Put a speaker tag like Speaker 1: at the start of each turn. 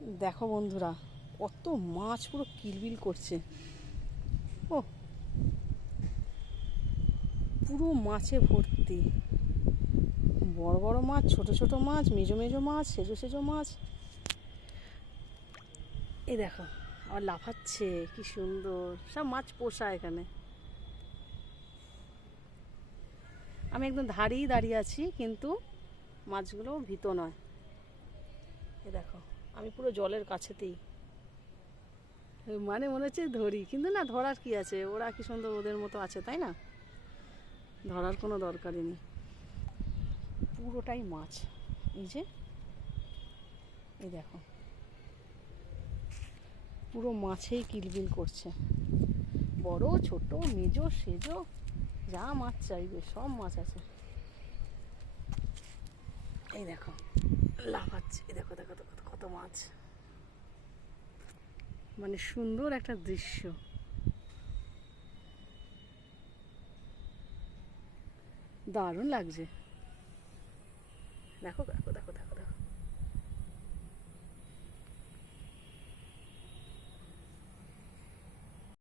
Speaker 1: দেখো বন্ধুরা, কত মাছ পুরো কিলবিল করছে। ও, পুরো মাছে ভর্তি। বড় বড় মাছ, ছোট ছোট মাছ, মেজো মেজো মাছ, সেজো সেজো মাছ। এই দেখো, আবার লাফাচ্ছে, কি সুন্দর। সব মাছ পোষা এখানে। আমি একদম ধারেই দাঁড়িয়ে আছি, কিন্তু মাছগুলো ভীত নয়। এ দেখো আমি পুরো জলের কাছেতেই। মানে মনে হচ্ছে ধরি, কিন্তু না ধরার কি আছে? ওরা কি সুন্দর ওদের মতো আছে, তাই না? ধরার কোনো দরকারই নেই। পুরোটাই মাছ। এই যে, এই দেখো। পুরো মাছেই কিলবিল করছে। বড়, ছোট, মেজো, সেজো, যা মাছ চাইবে, সব মাছ আছে। এই দেখো, লাফাচ্ছে। এই দেখো দেখো দেখো কত মাছ। মানে সুন্দর একটা দৃশ্য। দারুণ লাগছে। দেখো দেখো দেখো দেখো।